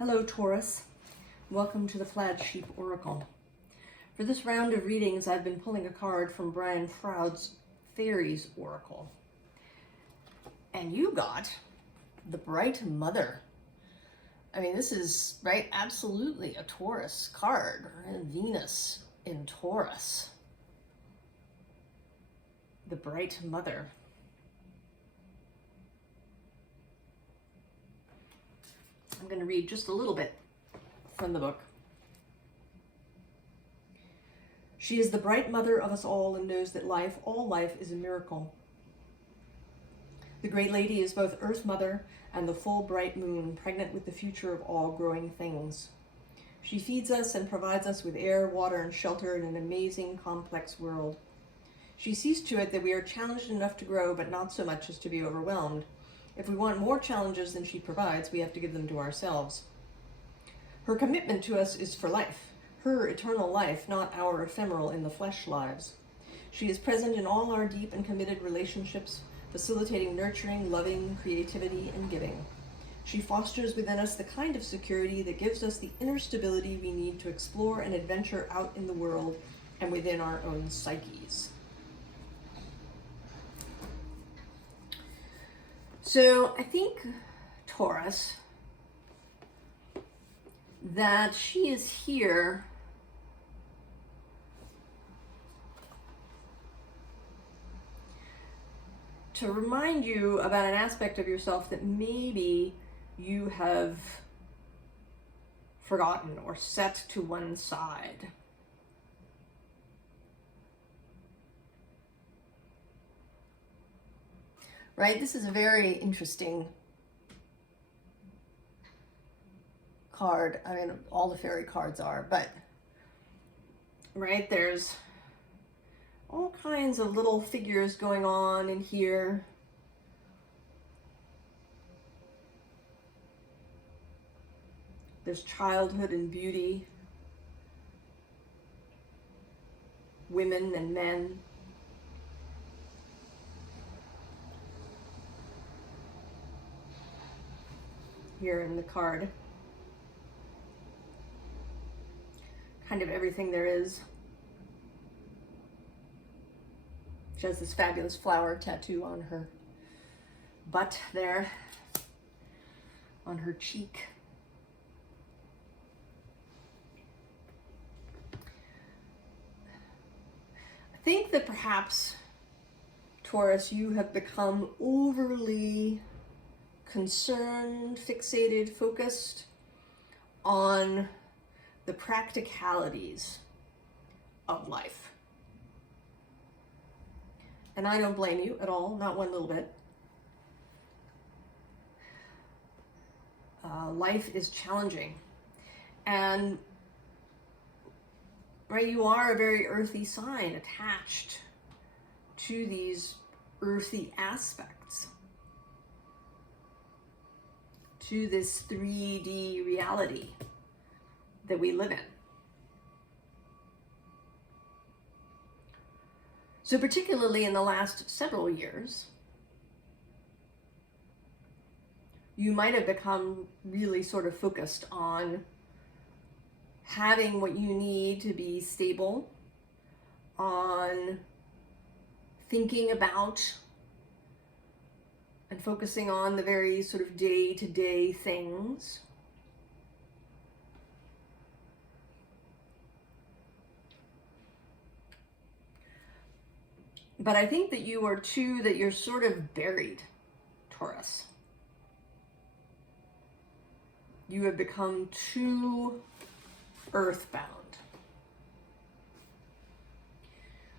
Hello Taurus, welcome to the Plaid Sheep Oracle. For this round of readings I've been pulling a card from Brian Froud's Fairies Oracle. And you got the Bright Mother. I mean, this is, right, absolutely a Taurus card, right? Venus in Taurus. The Bright Mother. I'm going to read just a little bit from the book. She is the bright mother of us all and knows that all life is a miracle. The Great Lady is both Earth Mother and the full bright moon, pregnant with the future of all growing things. She feeds us and provides us with air, water, and shelter in an amazing, complex world. She sees to it that we are challenged enough to grow, but not so much as to be overwhelmed. If we want more challenges than she provides, we have to give them to ourselves. Her commitment to us is for life, her eternal life, not our ephemeral in the flesh lives. She is present in all our deep and committed relationships, facilitating nurturing, loving, creativity, and giving. She fosters within us the kind of security that gives us the inner stability we need to explore and adventure out in the world and within our own psyches. So I think, Taurus, that she is here to remind you about an aspect of yourself that maybe you have forgotten or set to one side. Right? This is a very interesting card. I mean, all the fairy cards are, but right, there's all kinds of little figures going on in here. There's childhood and beauty, women and men. Here in the card. Kind of everything there is. She has this fabulous flower tattoo on her butt there, on her cheek. I think that perhaps, Taurus, you have become overly concerned, fixated, focused on the practicalities of life. And I don't blame you at all, not one little bit. Life is challenging. And right, you are a very earthy sign attached to these earthy aspects, to this 3D reality that we live in. So particularly in the last several years, you might have become really sort of focused on having what you need to be stable, on thinking about and focusing on the very sort of day-to-day things. But I think that you're sort of buried, Taurus. You have become too earthbound.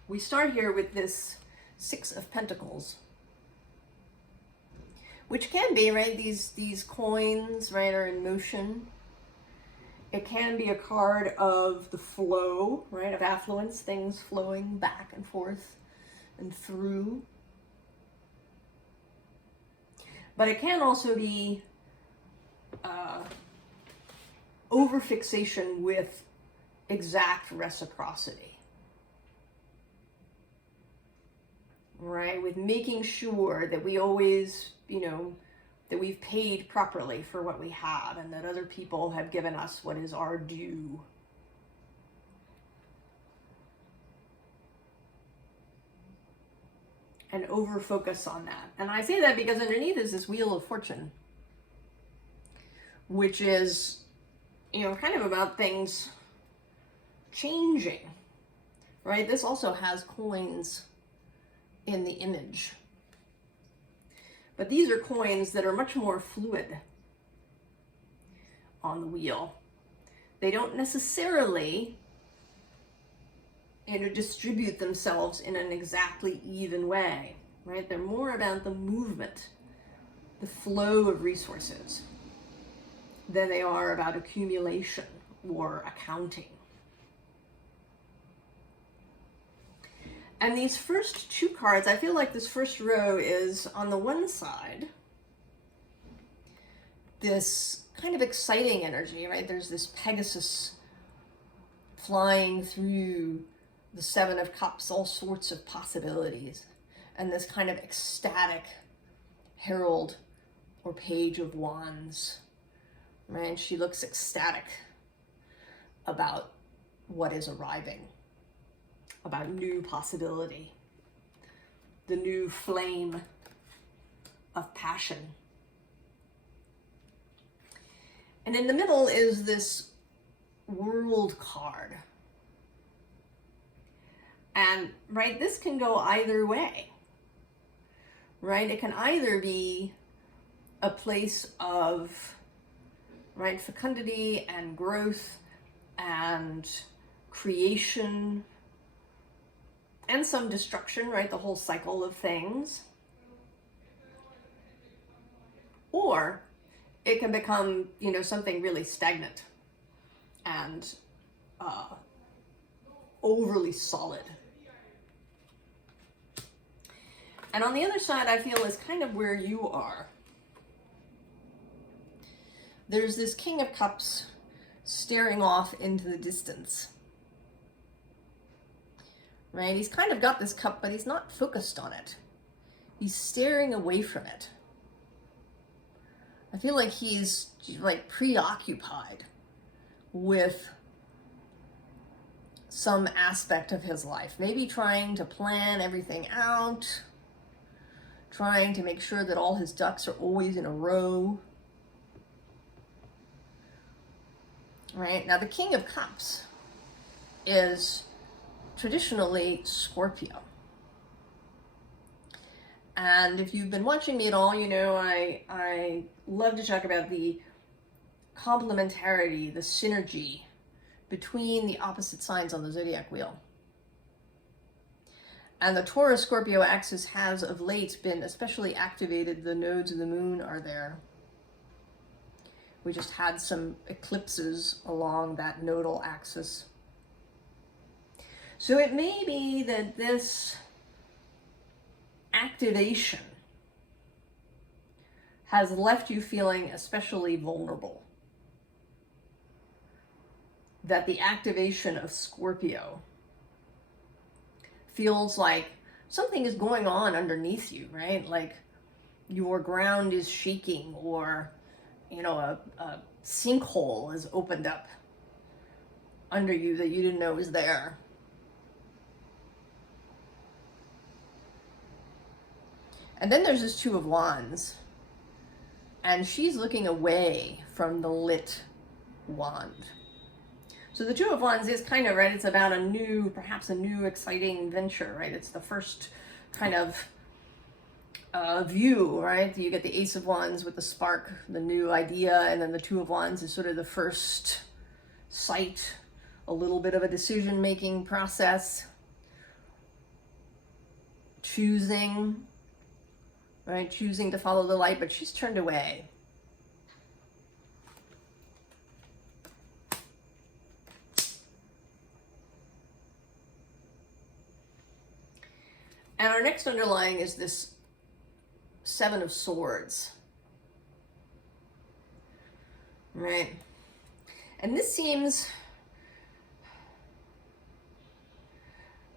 We start here with this Six of Pentacles, which can be, right, these coins, right, are in motion. It can be a card of the flow, right, of affluence, things flowing back and forth and through. But it can also be over-fixation with exact reciprocity. Right, with making sure that we always, that we've paid properly for what we have, and that other people have given us what is our due. And over focus on that. And I say that because underneath is this Wheel of Fortune, which is, you know, kind of about things changing, right? This also has coins in the image. But these are coins that are much more fluid on the wheel. They don't necessarily, you know, distribute themselves in an exactly even way, right? They're more about the movement, the flow of resources, than they are about accumulation or accounting. And these first two cards, I feel like this first row is, on the one side, this kind of exciting energy, right? There's this Pegasus flying through the Seven of Cups, all sorts of possibilities, and this kind of ecstatic Herald or Page of Wands, right? She looks ecstatic about what is arriving, about new possibility, the new flame of passion. And in the middle is this World card. And, right, this can go either way, right? It can either be a place of, right, fecundity and growth and creation and some destruction, right? The whole cycle of things. Or it can become, you know, something really stagnant and overly solid. And on the other side, I feel is kind of where you are. There's this King of Cups staring off into the distance. Right? He's kind of got this cup, but he's not focused on it. He's staring away from it. I feel like he's like preoccupied with some aspect of his life. Maybe trying to plan everything out, trying to make sure that all his ducks are always in a row. Right? Now, the King of Cups is traditionally Scorpio. And if you've been watching me at all, you know I love to talk about the complementarity, the synergy between the opposite signs on the zodiac wheel. And the Taurus-Scorpio axis has of late been especially activated. The nodes of the moon are there. We just had some eclipses along that nodal axis. So it may be that this activation has left you feeling especially vulnerable. That the activation of Scorpio feels like something is going on underneath you, right? Like your ground is shaking, or, you know, a sinkhole has opened up under you that you didn't know was there. And then there's this Two of Wands, and she's looking away from the lit wand. So the Two of Wands is kind of, right, it's about a new, perhaps a new exciting venture, right? It's the first kind of view, right? You get the Ace of Wands with the spark, the new idea, and then the Two of Wands is sort of the first sight, a little bit of a decision-making process, choosing, right? Choosing to follow the light, but she's turned away. And our next underlying is this Seven of Swords, right? And this seems,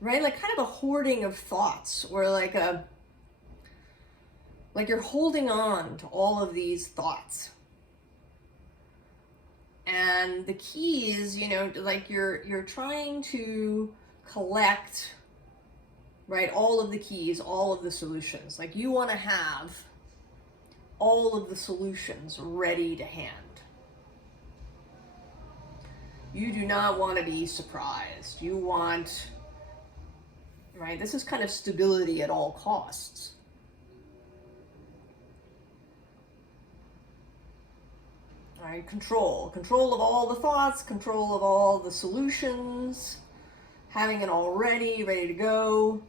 right, like kind of a hoarding of thoughts, or like a Like you're holding on to all of these thoughts. And the keys, you know, like you're trying to collect, right, all of the keys, all of the solutions. Like you want to have all of the solutions ready to hand. You do not want to be surprised. You want, right, this is kind of stability at all costs. All right, control of all the thoughts, control of all the solutions, having it all ready to go.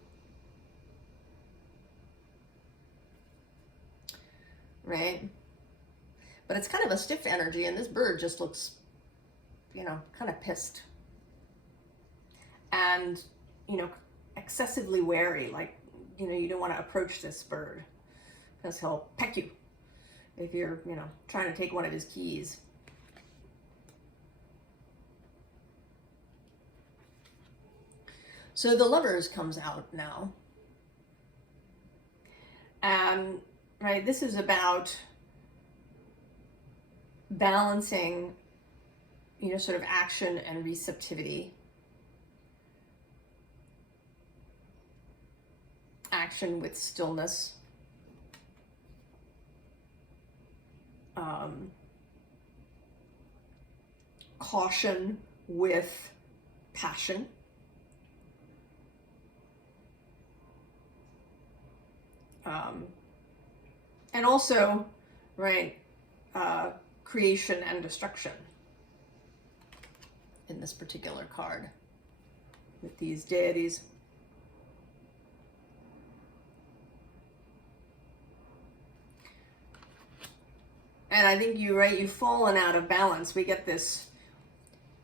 Right? But it's kind of a stiff energy, and this bird just looks, you know, kind of pissed. And, you know, excessively wary, like, you know, you don't want to approach this bird because he'll peck you if you're, you know, trying to take one of his keys. So the Lovers comes out now. And, right, this is about balancing, you know, sort of action and receptivity. Action with stillness. Caution with passion. And also, right, creation and destruction in this particular card with these deities. And I think you've fallen out of balance. We get this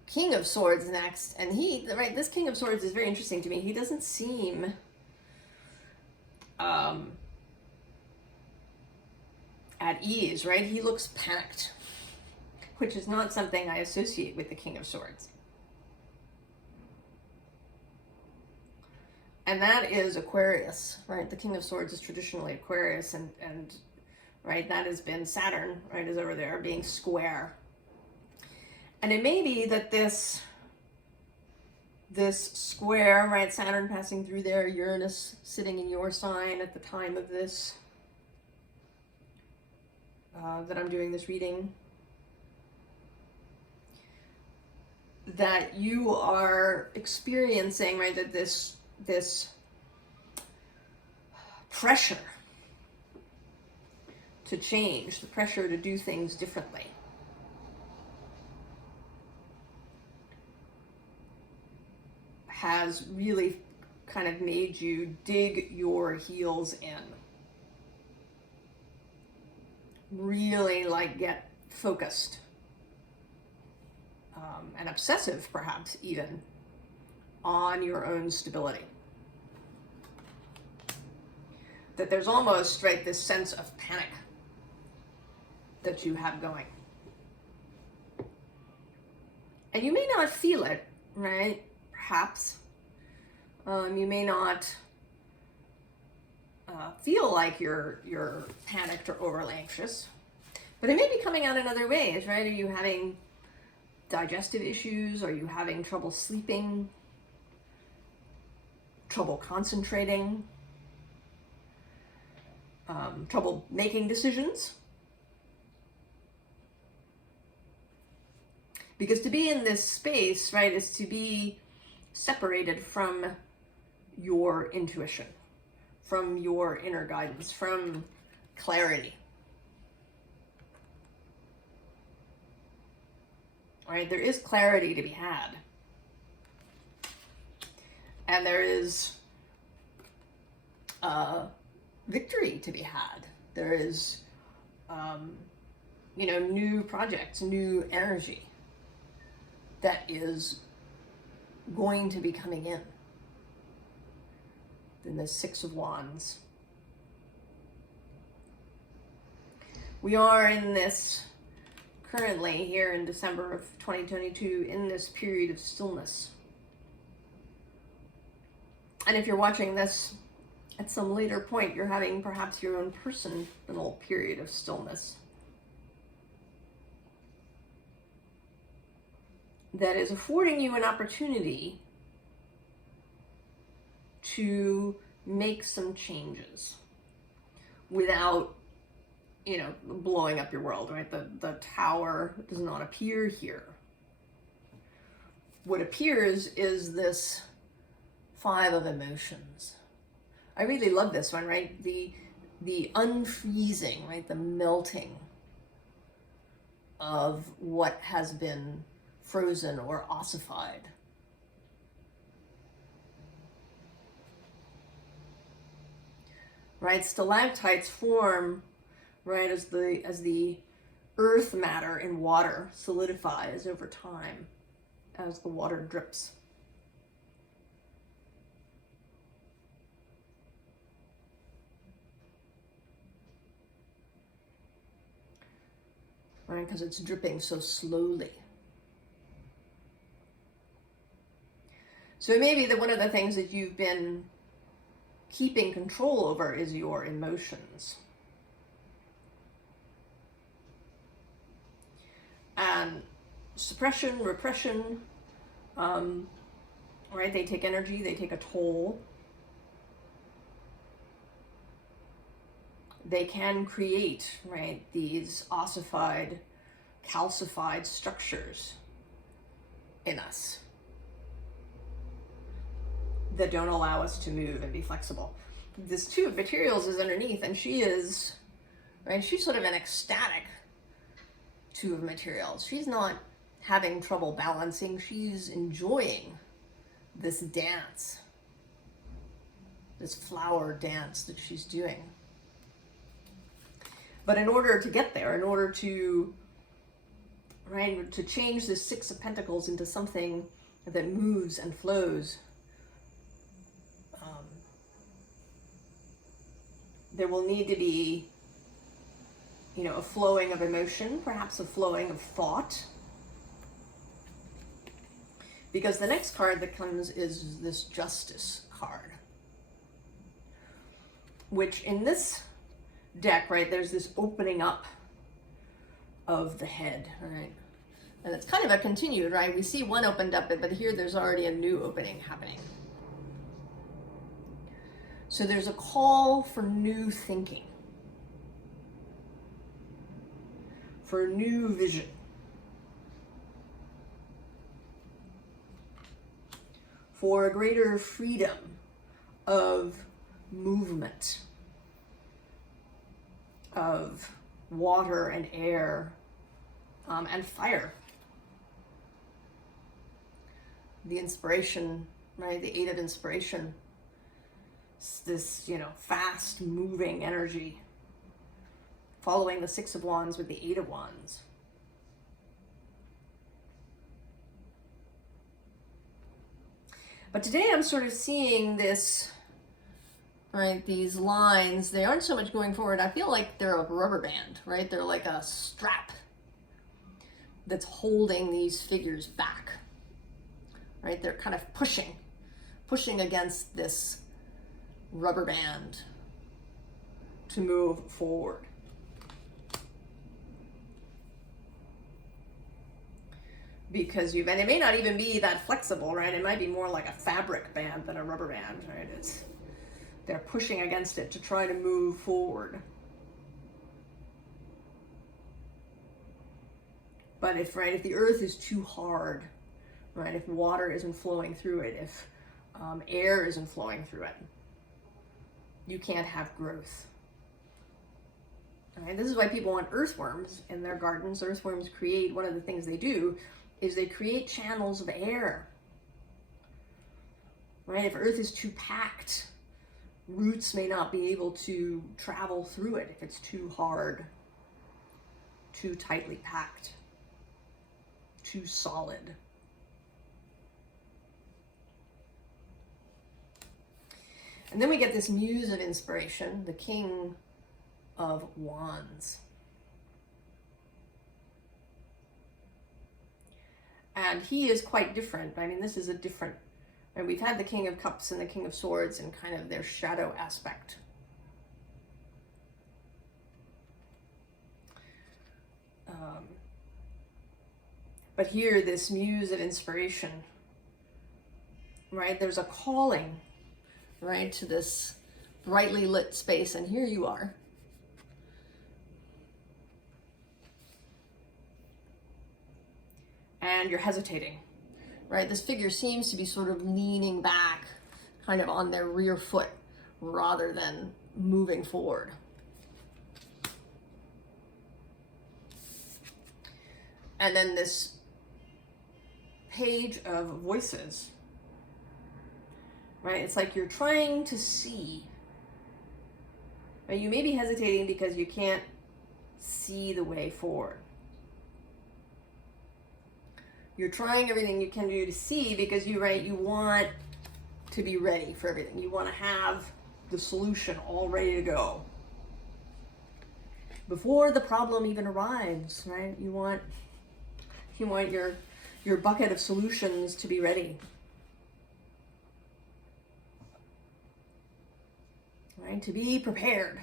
King of Swords next, and this King of Swords is very interesting to me. He doesn't seem at ease, right? He looks panicked, which is not something I associate with the King of Swords. And that is Aquarius, right? The King of Swords is traditionally Aquarius, and right, that has been Saturn, right, is over there being square. And it may be that this square, right, Saturn passing through there, Uranus sitting in your sign at the time of this, that I'm doing this reading, that you are experiencing, right, that this pressure to change, the pressure to do things differently, has really kind of made you dig your heels in. Really, like, get focused and obsessive, perhaps even, on your own stability. That there's almost, right, this sense of panic that you have going. And you may not feel it, right? Perhaps. You may not feel like you're panicked or overly anxious, but it may be coming out in other ways, right? Are you having digestive issues? Are you having trouble sleeping? Trouble concentrating? Trouble making decisions? Because to be in this space, right, is to be separated from your intuition, from your inner guidance, from clarity. All right, there is clarity to be had. And there is victory to be had. There is, you know, new projects, new energy that is going to be coming in. Then the Six of Wands. We are in this, currently here in December of 2022, in this period of stillness. And if you're watching this at some later point, you're having perhaps your own personal period of stillness that is affording you an opportunity to make some changes without, you know, blowing up your world, right? The tower does not appear here. What appears is this Five of Emotions. I really love this one, right? The unfreezing, right? The melting of what has been frozen or ossified. Right? Stalactites form, right, as the earth matter in water solidifies over time as the water drips. Right, because it's dripping so slowly. So it may be that one of the things that you've been keeping control over is your emotions. And suppression, repression, right, they take energy, they take a toll. They can create, right, these ossified, calcified structures in us that don't allow us to move and be flexible. This Two of Materials is underneath, and she is, right, she's sort of an ecstatic Two of Materials. She's not having trouble balancing. She's enjoying this dance, this flower dance that she's doing. But in order to get there, in order to, right, to change this Six of Pentacles into something that moves and flows, there will need to be, you know, a flowing of emotion, perhaps a flowing of thought. Because the next card that comes is this Justice card, which in this deck, right, there's this opening up of the head, right? And it's kind of a continued, right? We see one opened up, but here there's already a new opening happening. So there's a call for new thinking, for new vision, for a greater freedom of movement, of water and air, and fire. The inspiration, right? The Eight of Inspiration. This, you know, fast moving energy, following the Six of Wands with the Eight of Wands. But today I'm sort of seeing this, right, these lines, they aren't so much going forward. I feel like they're a rubber band, right? They're like a strap that's holding these figures back, right? They're kind of pushing against this rubber band to move forward. Because and it may not even be that flexible, right? It might be more like a fabric band than a rubber band, right? They're pushing against it to try to move forward. But if the earth is too hard, right? If water isn't flowing through it, if air isn't flowing through it, you can't have growth. All right, this is why people want earthworms in their gardens. Earthworms create, one of the things they do is they create channels of air. Right? If earth is too packed, roots may not be able to travel through it if it's too hard, too tightly packed, too solid. And then we get this Muse of Inspiration, the King of Wands. And he is quite different. I mean, this is a different And we've had the King of Cups and the King of Swords and kind of their shadow aspect. But here, this muse of inspiration, right? There's a calling, right, to this brightly lit space, and here you are. And you're hesitating, right? This figure seems to be sort of leaning back, kind of on their rear foot, rather than moving forward. And then this page of voices, right? It's like you're trying to see. Right? You may be hesitating because you can't see the way forward. You're trying everything you can do to see because you want to be ready for everything. You want to have the solution all ready to go before the problem even arrives, right? You want your bucket of solutions to be ready. Right? To be prepared.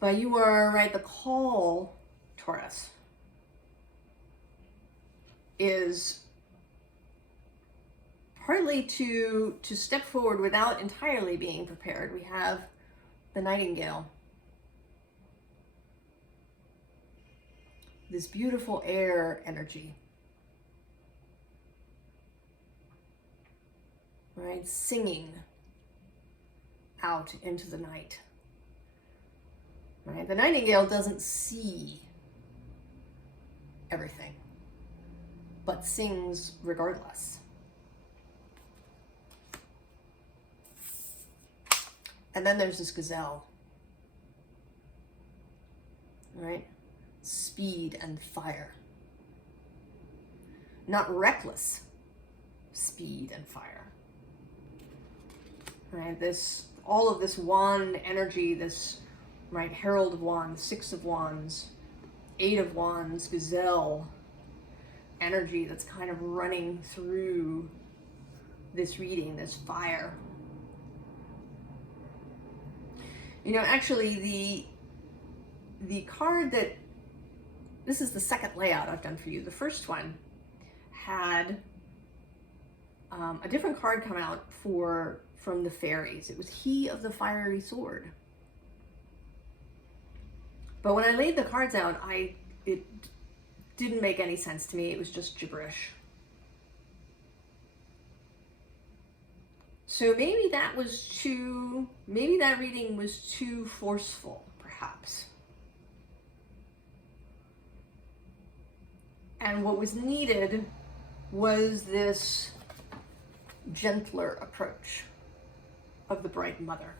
But you are, right, the call, Taurus, is partly to step forward without entirely being prepared. We have the Nightingale. This beautiful air energy. Right? Singing out into the night. Right? The Nightingale doesn't see everything, but sings regardless. And then there's this gazelle. Right? Speed and fire. Not reckless speed and fire. Right? All of this wand energy, this, right, Herald of Wands, Six of Wands, Eight of Wands, gazelle energy that's kind of running through this reading, this fire. You know, actually the card that, this is the second layout I've done for you. The first one had a different card come out from the fairies. It was He of the Fiery Sword. But when I laid the cards out, it didn't make any sense to me. It was just gibberish. So maybe that reading was too forceful, perhaps. And what was needed was this gentler approach of the Bright Mother.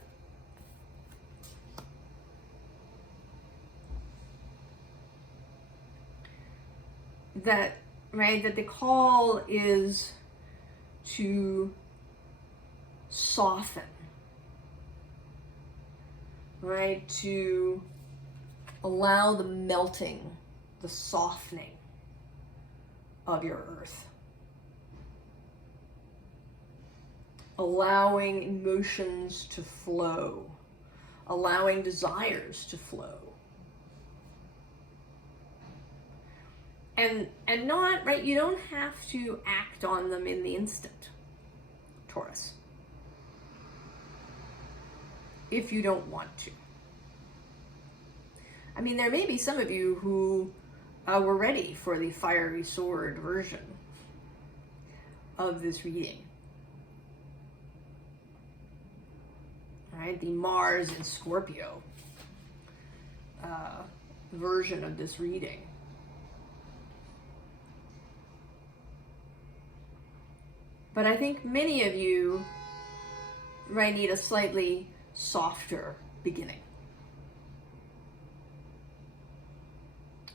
That the call is to soften, right? To allow the melting, the softening of your earth. Allowing emotions to flow, allowing desires to flow. And not, right, you don't have to act on them in the instant, Taurus, if you don't want to. I mean, there may be some of you who were ready for the fiery sword version of this reading. All right, the Mars in Scorpio version of this reading. But I think many of you might need a slightly softer beginning.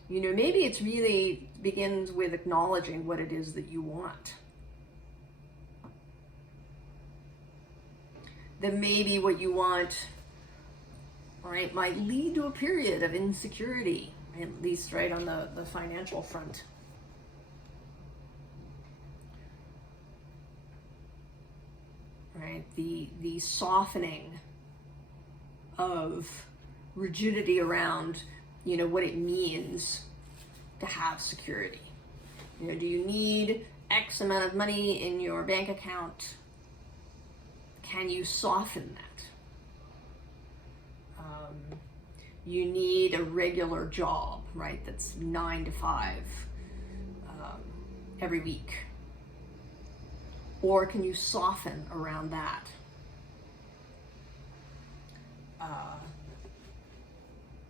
You know, maybe it's really begins with acknowledging what it is that you want. That maybe what you want, right, might lead to a period of insecurity, at least right on the financial front. right? The softening of rigidity around, you know, what it means to have security. You know, do you need X amount of money in your bank account? Can you soften that? You need a regular job, right? That's 9 to 5 every week. Or can you soften around that?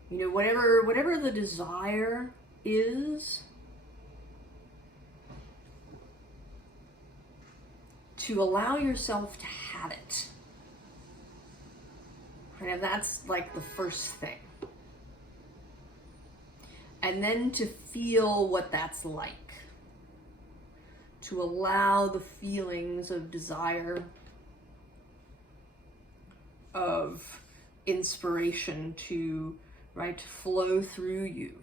You know, whatever the desire is, to allow yourself to have it. And that's like the first thing. And then to feel what that's like. To allow the feelings of desire, of inspiration to, right, flow through you.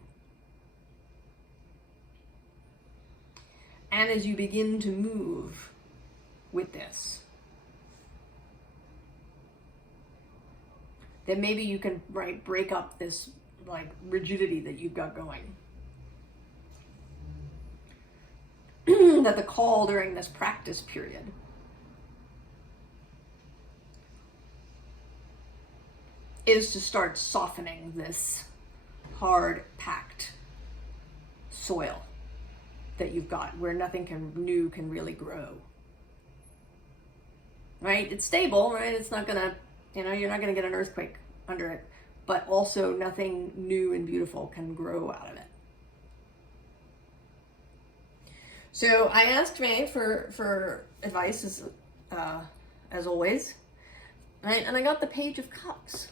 And as you begin to move with this, then maybe you can, right, break up this like rigidity that you've got going. That the call during this practice period is to start softening this hard packed soil that you've got, where nothing new can really grow. Right? It's stable, right? It's not gonna, you know, you're not gonna get an earthquake under it, but also nothing new and beautiful can grow out of it. So I asked Ray for advice as always, right? And I got the Page of Cups.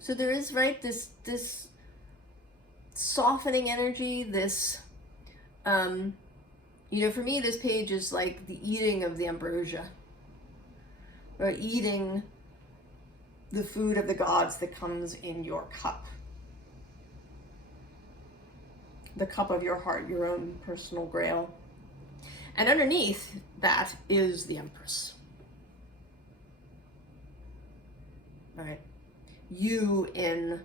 So there is, right, this softening energy, this, you know, for me, this page is like the eating of the ambrosia, or eating the food of the gods that comes in your cup. The cup of your heart, your own personal grail. And underneath that is the Empress. All right. You in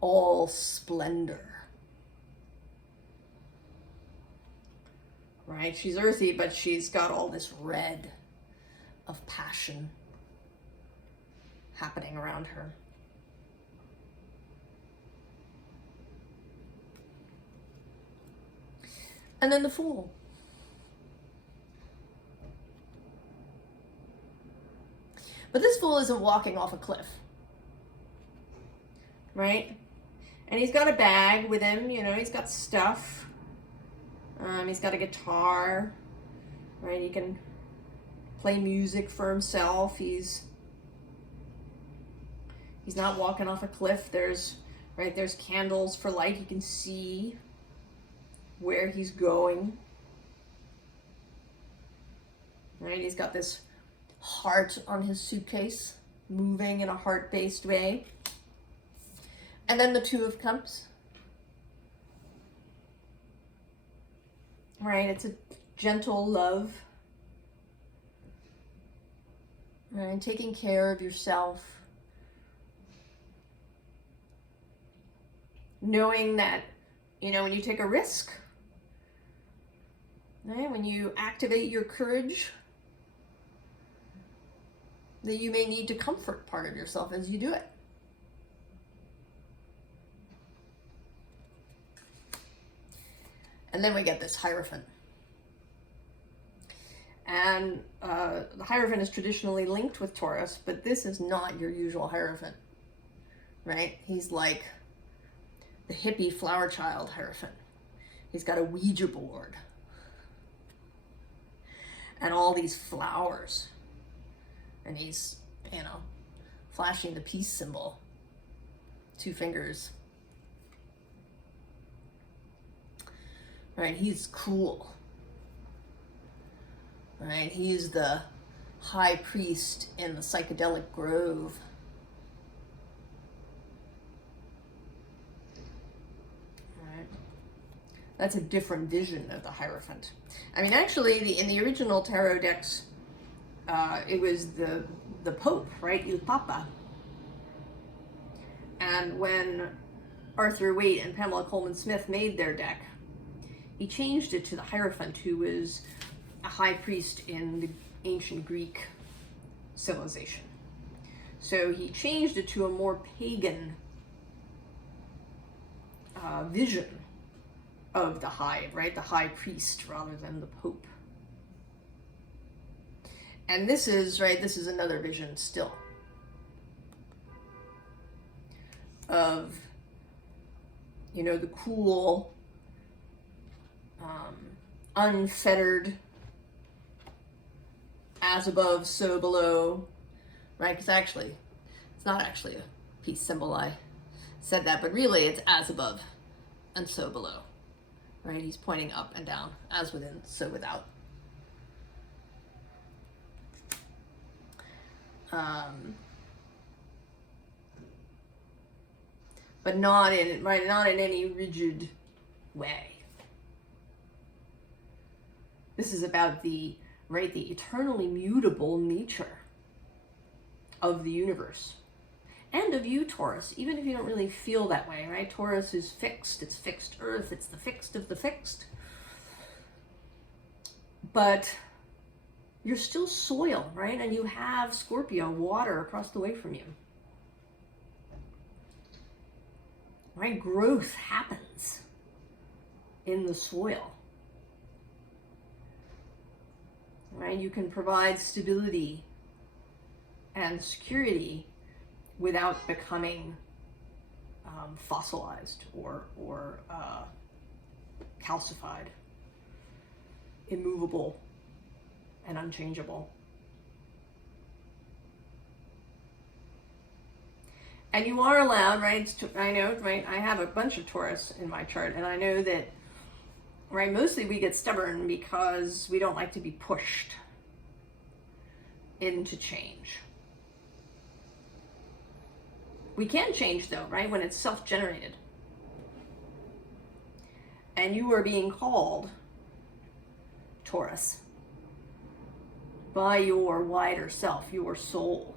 all splendor. Right? She's earthy, but she's got all this red of passion happening around her. And then the Fool. But this Fool isn't walking off a cliff. Right? And he's got a bag with him, you know, he's got stuff. He's got a guitar, right? He can play music for himself. He's not walking off a cliff. There's candles for light. He can see where he's going. Right? He's got this heart on his suitcase, moving in a heart-based way. And then the Two of Cups. Right? It's a gentle love. Right? Taking care of yourself. Knowing that, you know, when you take a risk, right? When you activate your courage, that you may need to comfort part of yourself as you do it. And then we get this Hierophant. And the Hierophant is traditionally linked with Taurus, but this is not your usual Hierophant, right? He's like the hippie flower child Hierophant. He's got a Ouija board and all these flowers. And he's, you know, flashing the peace symbol. 2 fingers. Right, he's cool. Right, he's the high priest in the psychedelic grove. Right. That's a different vision of the Hierophant. I mean, actually, in the original tarot decks, it was the Pope, right? Il Papa. And when Arthur Waite and Pamela Coleman Smith made their deck, he changed it to the Hierophant, who was a high priest in the ancient Greek civilization. So he changed it to a more pagan vision of the high, right? The high priest rather than the Pope. And this is, right, this is another vision still of, you know, the cool, unfettered, as above, so below, right? Because actually, it's not actually a peace symbol. I said that, but really it's as above and so below, right? He's pointing up and down, as within, so without. But not in, right, not in any rigid way. This is about the, right, the eternally mutable nature of the universe. And of you, Taurus, even if you don't really feel that way, right? Taurus is fixed, it's fixed earth, it's the fixed of the fixed. But you're still soil, right? And you have Scorpio, water, across the way from you. Right? Growth happens in the soil. Right? You can provide stability and security without becoming fossilized or calcified, immovable, and unchangeable. And you are allowed, right? I know, right? I have a bunch of Taurus in my chart, and I know that, right, mostly we get stubborn because we don't like to be pushed into change. We can change, though, right, when it's self-generated. And you are being called, Taurus, by your wider self, your soul,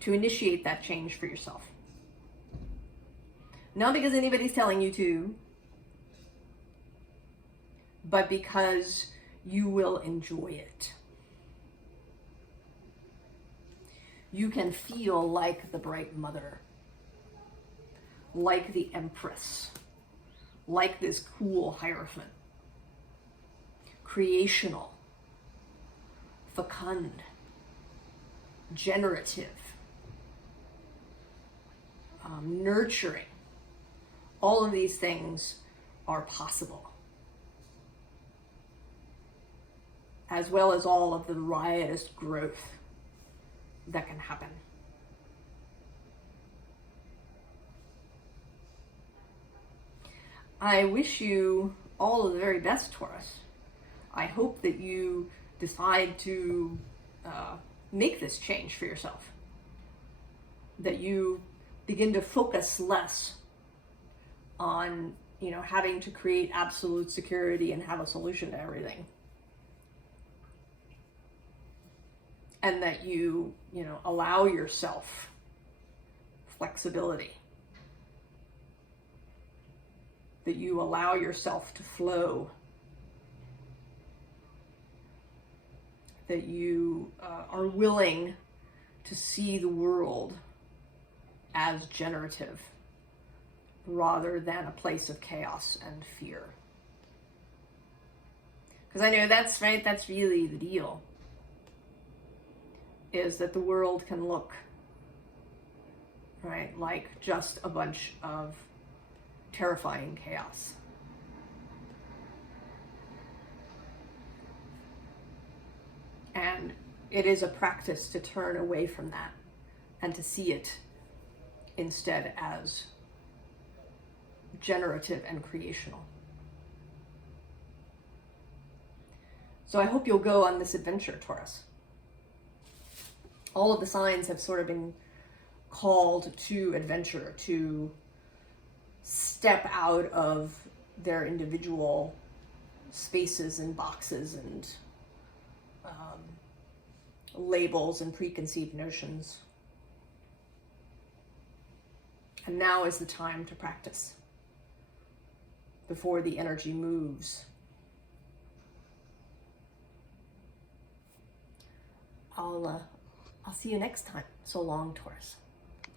to initiate that change for yourself. Not because anybody's telling you to, but because you will enjoy it. You can feel like the bright mother, like the empress, like this cool Hierophant, creational, fecund, generative, nurturing. All of these things are possible, as well as all of the riotous growth that can happen. I wish you all of the very best, Taurus. I hope that you decide to make this change for yourself, that you begin to focus less on, you know, having to create absolute security and have a solution to everything. And that you know, allow yourself flexibility. That you allow yourself to flow. That you are willing to see the world as generative rather than a place of chaos and fear. Because I know that's right, that's really the deal, is that the world can look, right, like just a bunch of terrifying chaos. And it is a practice to turn away from that and to see it instead as generative and creational. So I hope you'll go on this adventure, Taurus. All of the signs have sort of been called to adventure, to step out of their individual spaces and boxes and labels and preconceived notions. And now is the time to practice before the energy moves. I'll see you next time. So long, Taurus.